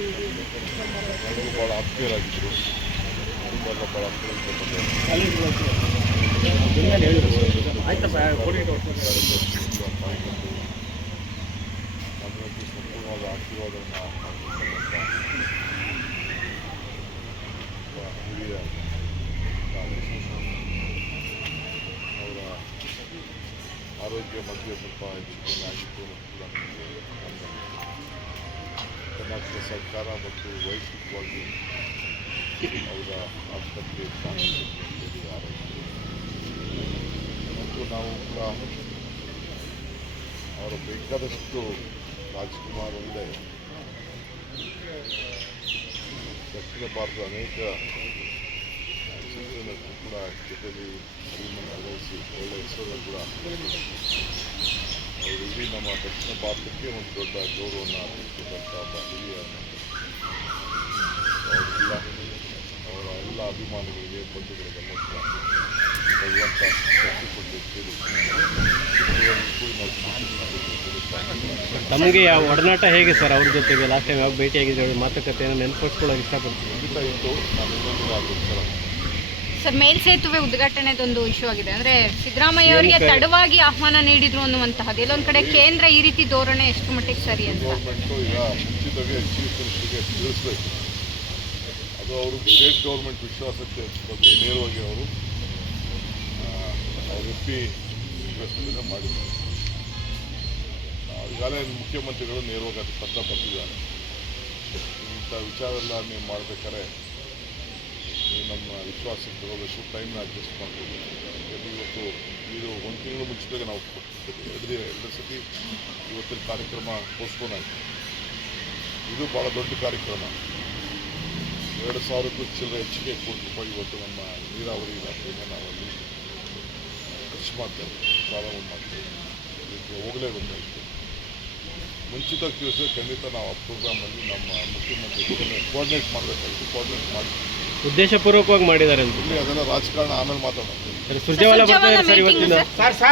ನನಗೂ ಭಾಳ ಆತ್ಮೀಯರಾಗಿದ್ದರು. ಕುಟುಂಬ ಭಾಳ ನಮಗೆ ಸಂಪೂರ್ಣವಾದ ಆಶೀರ್ವಾದವನ್ನು ಮಾಡಿರ್ತಕ್ಕಂಥ ಹಿರಿಯ ಅವರ ಆರೋಗ್ಯ ಮಧ್ಯೆ ಸ್ವಲ್ಪ ಹೆಚ್ಚು ಆಗಿತ್ತು ಮತ್ತು ಕರ್ನಾಟಕ ಸರ್ಕಾರ ಮತ್ತು ವೈಯಕ್ತಿಕವಾಗಿ ಅವರ ಆಸ್ಪತ್ರೆ ಆರೋಗ್ಯ ಮತ್ತು ನಾವು ಕೂಡ ಅವರ ಬೇಕಾದಷ್ಟು ರಾಜ್ಕುಮಾರ್ ಅಂದರೆ ದಕ್ಷಿಣ ಭಾರತದ ಅನೇಕ ಚಿತ್ರನಟರು ಕೂಡ ಜೊತೆಯಲ್ಲಿ ಅಭಿಮಾನ ವಹಿಸಿ ಒಳ್ಳೆಯ ಹೆಸರನ್ನು ಕೂಡ ಅವರು ಇಡೀ ನಮ್ಮ ದಕ್ಷಿಣ ಭಾರತಕ್ಕೆ ಒಂದು ದೊಡ್ಡ ಗೌರವವನ್ನು ಅರ್ಪಿಸಿದಂಥ ಒಬ್ಬ ಹಿರಿಯ ಅವರೆಲ್ಲ ಅವರ ಎಲ್ಲ ಅಭಿಮಾನಿಗಳಿಗೆ ಬಂಧುಗಳಿಗೆಲ್ಲ ಕೂಡ ಭಗವಂತ ಶಕ್ತಿ ಕೊಟ್ಟಿದ್ದು ತಮಗೆ ಯಾವ ಒಡನಾಟ ಹೇಗೆ ಸರ್ ಅವ್ರ ಜೊತೆಗೆ ಲಾಸ್ಟ್ ಟೈಮ್ ಯಾವ ಭೇಟಿಯಾಗಿದ್ದು ಮಾತುಕತೆಯನ್ನು ನೆನಪಿಸ್ಕೊಳ್ಳೋಕೆ ಇಷ್ಟಪಡ್ತೀನಿ. ಖಂಡಿತ ಇತ್ತು. ನಾನು ಇನ್ನೊಂದು ಆಗೋಸ್ಕರ ಸರ್ ಮೇಲ್ಸೇತುವೆ ಉದ್ಘಾಟನೆದೊಂದು ಇಶ್ಯೂ ಆಗಿದೆ. ಅಂದರೆ ಸಿದ್ದರಾಮಯ್ಯ ಅವರಿಗೆ ತಡವಾಗಿ ಆಹ್ವಾನ ನೀಡಿದ್ರು ಅನ್ನುವಂತಹದ್ದು. ಎಲ್ಲೊಂದು ಕಡೆ ಕೇಂದ್ರ ಈ ರೀತಿ ಧೋರಣೆ ಎಷ್ಟು ಮಟ್ಟಿಗೆ ಸರಿ ಅಂತ ಗೌರ್ಮೆಂಟು ಈಗ ಮುಂಚಿತವಾಗಿ ಚೀಫ್ ಮಿನಿಸ್ಟರ್ಗೆ ತಿಳಿಸ್ಬೇಕು. ಅದು ಅವರು ಸ್ಟೇಟ್ ಗೌರ್ಮೆಂಟ್ ವಿಶ್ವಾಸಕ್ಕೆ ಬಗ್ಗೆ ನೇರವಾಗಿ ಅವರು ಎಪ್ಪಿ ರಿಕ್ವೆಸ್ಟನ್ನು ಮಾಡಿದ್ದಾರೆ. ಈಗಾಗಲೇ ಮುಖ್ಯಮಂತ್ರಿಗಳು ನೇರವಾಗಿ ಅದು ಪತ್ರ ಬರೆದಿದ್ದಾರೆ. ಇಂಥ ವಿಚಾರ ಎಲ್ಲ ನೀವು ಮಾಡಬೇಕಾದ್ರೆ ನೀವು ನಮ್ಮ ವಿಶ್ವಾಸಕ್ಕೆ ತಗೋಬೇಕು, ಟೈಮ್ನ ಅಡ್ಜಸ್ಟ್ ಮಾಡಬೇಕು. ಇವತ್ತು ಇದು ಒಂದು ತಿಂಗಳು ಮುಂಚಿತವಾಗಿ ನಾವು ಎರಡು ಸತಿ ಇವತ್ತಿನ ಕಾರ್ಯಕ್ರಮ ಪೋಸ್ಟ್ಪೋನ್ ಆಯಿತು. ಇದು ಭಾಳ ದೊಡ್ಡ ಕಾರ್ಯಕ್ರಮ. 2,000ಕ್ಕೂ ಚಿಲ್ಲರೆ ಹೆಚ್ಚಿಗೆ ಕೋಟಿ ರೂಪಾಯಿ ಇವತ್ತು ನಮ್ಮ ನೀರಾವರಿ ಇಲಾಖೆಯನ್ನು ನಾವಲ್ಲಿ ಖರ್ಚು ಮಾಡ್ತೇವೆ, ಪ್ರಾರಂಭ ಮಾಡ್ತೇವೆ. ಇದಕ್ಕೆ ಹೋಗಲೇಬೇಕಾಗಿತ್ತು. ಮುಂಚಿತವಾಗಿ ತಿಳಿಸಿದ್ರೆ ಖಂಡಿತ ನಾವು ಆ ಪ್ರೋಗ್ರಾಮಲ್ಲಿ ನಮ್ಮ ಮುಖ್ಯಮಂತ್ರಿ ಕೋಆರ್ಡಿನೇಟ್ ಮಾಡಬೇಕಾಗಿತ್ತು. ಕೋಆರ್ಡಿನೇಟ್ ಮಾಡಿ ಉದ್ದೇಶಪೂರ್ವಕವಾಗಿ ಮಾಡಿದ್ದಾರೆ ಅಂತ. ಇಲ್ಲಿ ಅದೆಲ್ಲ ರಾಜಕಾರಣ ಆಮೇಲೆ ಮಾತಾಡೋದು. ಸುರ್ಜೇವಾಲಾ ಬರ್ತಾರೆ ಸರ್ ಇವತ್ತಿನ